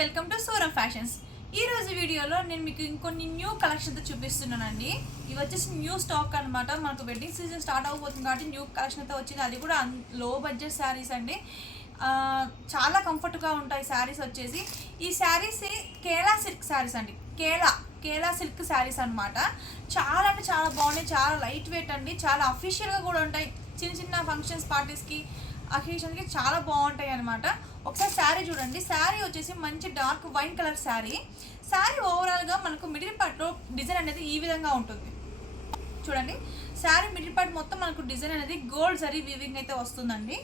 Welcome to Suram fashions. ఈ రోజు వీడియోలో నేను మీకు ఇంకొన్ని న్యూ కలెక్షన్తో చూపిస్తున్నానండి. ఇవి వచ్చేసి న్యూ స్టాక్ అనమాట. మనకు వెడ్డింగ్ సీజన్ స్టార్ట్ అవబోతుంది కాబట్టి న్యూ కలెక్షన్ అయితే వచ్చింది. అది కూడా లో బడ్జెట్ శారీస్ అండి. చాలా కంఫర్ట్గా ఉంటాయి శారీస్ వచ్చేసి. ఈ శారీస్ కేలా సిల్క్ శారీస్ అండి. కేలా సిల్క్ శారీస్ అనమాట. చాలా అంటే చాలా బాగున్నాయి. చాలా లైట్ వెయిట్ అండి. చాలా అఫీషియల్గా కూడా ఉంటాయి. చిన్న చిన్న ఫంక్షన్స్ పార్టీస్కి అకేషన్కి చాలా బాగుంటాయి అనమాట. ఒకసారి శారీ చూడండి. శారీ వచ్చేసి మంచి డార్క్ వైన్ కలర్ శారీ. ఓవరాల్గా మనకు మిడిల్ పార్ట్లో డిజైన్ అనేది ఈ విధంగా ఉంటుంది చూడండి. శారీ మిడిల్ పార్ట్ మొత్తం మనకు డిజైన్ అనేది గోల్డ్ జరీ వీవింగ్ అయితే వస్తుందండి.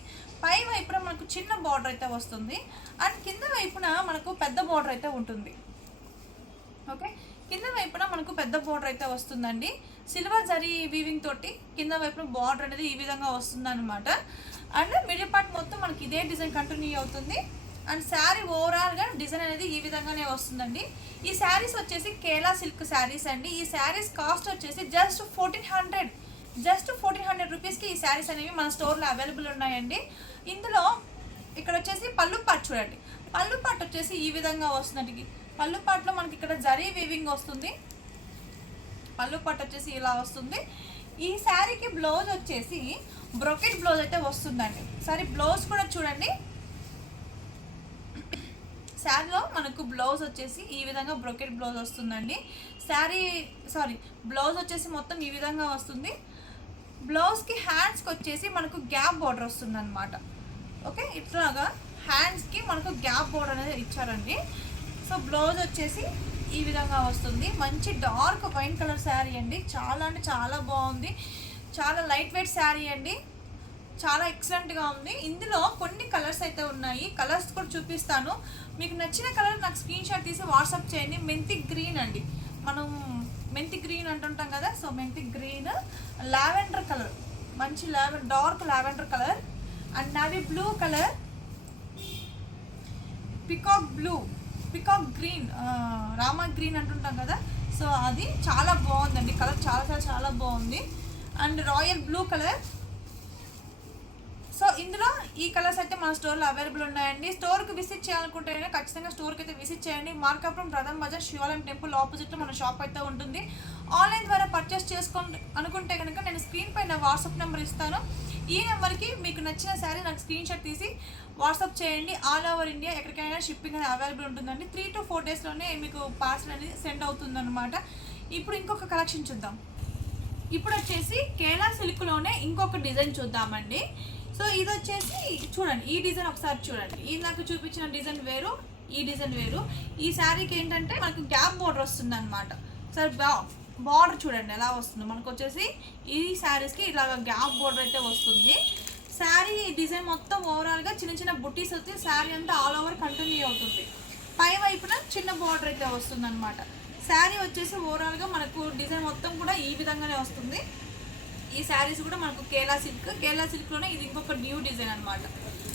పై వైపున మనకు చిన్న బార్డర్ అయితే వస్తుంది. అండ్ కింద వైపున మనకు పెద్ద బార్డర్ అయితే ఉంటుంది. ఓకే, కింద వైపున మనకు పెద్ద బార్డర్ అయితే వస్తుందండి. సిల్వర్ జరీ వీవింగ్ తోటి కింద వైపున బార్డర్ అనేది ఈ విధంగా వస్తుంది అనమాట. అండ్ మిడిల్ పార్ట్ మొత్తం మనకి ఇదే డిజైన్ కంటిన్యూ అవుతుంది. అండ్ శారీ ఓవరాల్గా డిజైన్ అనేది ఈ విధంగానే వస్తుందండి. ఈ శారీస్ వచ్చేసి కేలా సిల్క్ శారీస్ అండి. ఈ శారీస్ కాస్ట్ వచ్చేసి జస్ట్ 1400 రూపీస్కి ఈ శారీస్ అనేవి మన స్టోర్లో అవైలబుల్ ఉన్నాయండి. ఇందులో ఇక్కడ వచ్చేసి పళ్ళు పార్ట్ చూడండి. పళ్ళు పార్ట్ వచ్చేసి ఈ విధంగా వస్తుందండి. పళ్ళు పార్ట్లో మనకి ఇక్కడ జరీ వీవింగ్ వస్తుంది. పళ్ళు పార్ట్ వచ్చేసి ఇలా వస్తుంది. ఈ శారీకి బ్లౌజ్ వచ్చేసి బ్రొకెట్ బ్లౌజ్ అయితే వస్తుందండి. సరే బ్లౌజ్ కూడా చూడండి. శారీలో మనకు బ్లౌజ్ వచ్చేసి ఈ విధంగా బ్రొకెట్ బ్లౌజ్ వస్తుందండి. బ్లౌజ్ వచ్చేసి మొత్తం ఈ విధంగా వస్తుంది. బ్లౌజ్కి హ్యాండ్స్కి వచ్చేసి మనకు గ్యాప్ బార్డర్ వస్తుంది అనమాట. ఓకే, ఇట్లాగా హ్యాండ్స్కి మనకు గ్యాప్ బార్డర్ అనేది ఇచ్చారండి. సో బ్లౌజ్ వచ్చేసి ఈ విధంగా వస్తుంది. మంచి డార్క్ వైన్ కలర్ శారీ అండి. చాలా అంటే చాలా బాగుంది. చాలా లైట్ వెయిట్ శారీ అండి. చాలా ఎక్సలెంట్గా ఉంది. ఇందులో కొన్ని కలర్స్ అయితే ఉన్నాయి. కలర్స్ కూడా చూపిస్తాను. మీకు నచ్చిన కలర్ నాకు స్క్రీన్ షాట్ తీసి వాట్సాప్ చేయండి. మెంతి గ్రీన్ అండి. మనం మెంతి గ్రీన్ అంటుంటాం కదా. సో మెంతి గ్రీన్, లావెండర్ కలర్, మంచి dark lavender colour, and navy blue colour, peacock green, Rama green అంటుంటాం కదా. సో అది చాలా బాగుందండి. కలర్ చాలా చాలా చాలా బాగుంది. And royal blue colour. So ఇందులో ఈ కలర్స్ అయితే మన స్టోర్లో అవైలబుల్ ఉన్నాయండి. స్టోర్కి విజిట్ చేయాలనుకుంటే ఖచ్చితంగా స్టోర్కి అయితే విజిట్ చేయండి. మార్కాపురం ప్రధాన్ బజార్ శివాలయం టెంపుల్ ఆపోజిట్లో మన షాప్ అయితే ఉంటుంది. ఆన్లైన్ ద్వారా పర్చేస్ చేసుకోండి అనుకుంటే కనుక నేను స్క్రీన్ పైన వాట్సాప్ నెంబర్ ఇస్తాను. ఈ నెంబర్కి మీకు నచ్చిన శారీ నాకు స్క్రీన్ షాట్ తీసి వాట్సాప్ చేయండి. ఆల్ ఓవర్ ఇండియా ఎక్కడికైనా షిప్పింగ్ అనేది అవైలబుల్ ఉంటుందండి. 3 to 4 డేస్లోనే మీకు పార్సల్ అనేది సెండ్ అవుతుందన్నమాట. ఇప్పుడు ఇంకొక కలెక్షన్ చూద్దాం. ఇప్పుడు వచ్చేసి కేలా సిల్క్లోనే ఇంకొక డిజైన్ చూద్దామండి. సో ఇది వచ్చేసి చూడండి. ఈ డిజైన్ ఒకసారి చూడండి. ఇది నాకు చూపించిన డిజైన్ వేరు, ఈ డిజైన్ వేరు. ఈ శారీకి ఏంటంటే మనకు గ్యాప్ బార్డర్ వస్తుంది అనమాట. సరే బార్డర్ చూడండి ఎలా వస్తుందో. మనకు వచ్చేసి ఈ శారీస్కి ఇలాగ గ్యాప్ బార్డర్ అయితే వస్తుంది. శారీ డిజైన్ మొత్తం ఓవరాల్గా చిన్న చిన్న బుట్టీస్ వస్తే శారీ అంతా ఆల్ ఓవర్ కంటిన్యూ అవుతుంది. పై వైపున చిన్న బార్డర్ అయితే వస్తుంది అనమాట. శారీ వచ్చేసి ఓవరాల్గా మనకు డిజైన్ మొత్తం కూడా ఈ విధంగానే వస్తుంది. ఈ శారీస్ కూడా మనకు కేలా సిల్క్లోనే ఇది ఇంకొక న్యూ డిజైన్ అనమాట.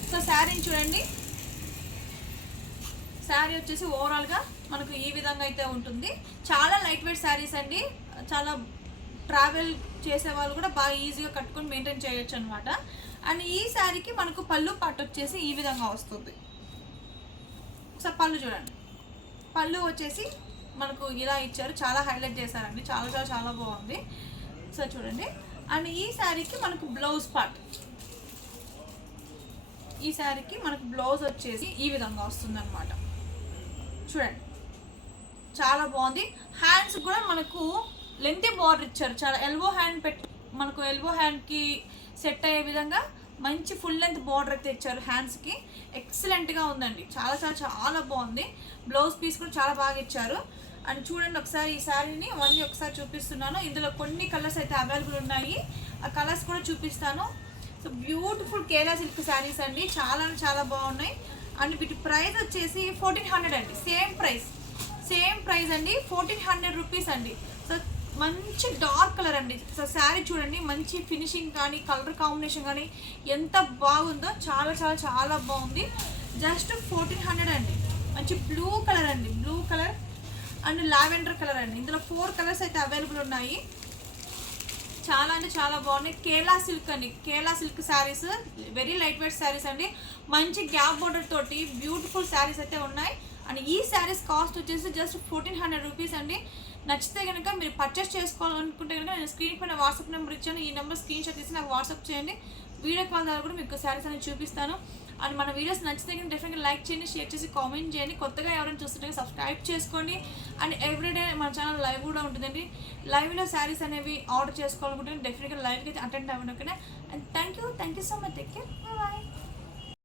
సో శారీని చూడండి. శారీ వచ్చేసి ఓవరాల్గా మనకు ఈ విధంగా అయితే ఉంటుంది. చాలా లైట్ వెయిట్ శారీస్ అండి. చాలా ట్రావెల్ చేసే వాళ్ళు కూడా బాగా ఈజీగా కట్టుకొని మెయింటైన్ చేయొచ్చు అనమాట. అండ్ ఈ శారీకి మనకు పళ్ళు పార్ట్ వచ్చేసి ఈ విధంగా వస్తుంది. సో పళ్ళు చూడండి. పళ్ళు వచ్చేసి మనకు ఇలా ఇచ్చారు. చాలా హైలైట్ చేశారండి. చాలా చాలా చాలా బాగుంది. సో చూడండి. అండ్ ఈ శారీకి మనకు బ్లౌజ్ పార్ట్, ఈ శారీకి మనకు బ్లౌజ్ వచ్చేసి ఈ విధంగా వస్తుంది అనమాట. చూడండి చాలా బాగుంది. హ్యాండ్స్ కూడా మనకు లెంతీ బార్డర్ ఇచ్చారు. చాలా మనకు ఎల్బో హ్యాండ్కి సెట్ అయ్యే విధంగా మంచి ఫుల్ లెంత్ బార్డర్ అయితే ఇచ్చారు. హ్యాండ్స్కి ఎక్సలెంట్గా ఉందండి. చాలా చాలా చాలా బాగుంది. బ్లౌజ్ పీస్ కూడా చాలా బాగా ఇచ్చారు. అండ్ చూడండి ఒకసారి ఈ శారీని మళ్ళీ ఒకసారి చూపిస్తున్నాను. ఇందులో కొన్ని కలర్స్ అయితే అవైలబుల్ ఉన్నాయి. ఆ కలర్స్ కూడా చూపిస్తాను. So beautiful Kela silk saris అండి. చాలా చాలా బాగున్నాయి. అండ్ వీటి ప్రైస్ వచ్చేసి 1400 అండి. సేమ్ ప్రైస్ అండి. 1400 రూపీస్ అండి. సో మంచి డార్క్ కలర్ అండి. సో శారీ చూడండి. మంచి ఫినిషింగ్ కానీ కలర్ కాంబినేషన్ కానీ ఎంత బాగుందో. చాలా చాలా చాలా బాగుంది. జస్ట్ 1400 అండి. మంచి బ్లూ కలర్ అండి. Blue colour and lavender colour అండి. ఇందులో 4 కలర్స్ అయితే అవైలబుల్ ఉన్నాయి. చాలా అంటే చాలా బాగున్నాయి. Kela silk saris very light weight saris అండి. మంచి గ్యాప్ బోర్డర్ తోటి బ్యూటిఫుల్ శారీస్ అయితే ఉన్నాయి. అండ్ ఈ శారీస్ కాస్ట్ వచ్చేసి జస్ట్ 1400 రూపీస్ అండి. నచ్చితే కనుక మీరు పర్చేస్ చేసుకోవాలనుకుంటే కనుక నేను స్క్రీన్ పైన వాట్సాప్ నెంబర్ ఇచ్చాను, ఈ నెంబర్ స్క్రీన్ షాట్ తీసి నాకు వాట్సాప్ చేయండి. వీడియో కాల్ ద్వారా కూడా మీకు శారీస్ అనేది చూపిస్తాను. అండ్ మన వీడియోస్ నచ్చితే కనుక డెఫినెట్గా లైక్ చేయండి, షేర్ చేసి కామెంట్ చేయండి. కొత్తగా ఎవరైనా చూస్తుంటే సబ్స్క్రైబ్ చేసుకోండి. అండ్ ఎవ్రీడే మన ఛానల్ లైవ్ కూడా ఉంటుందండి. లైవ్లో శారీస్ అనేవి ఆర్డర్ చేసుకోవాలనుకుంటే డెఫినెట్గా లైవ్కి అయితే అటెండ్ అవ్వండి. ఓకేనా? And thank you so much. Take care. Bye.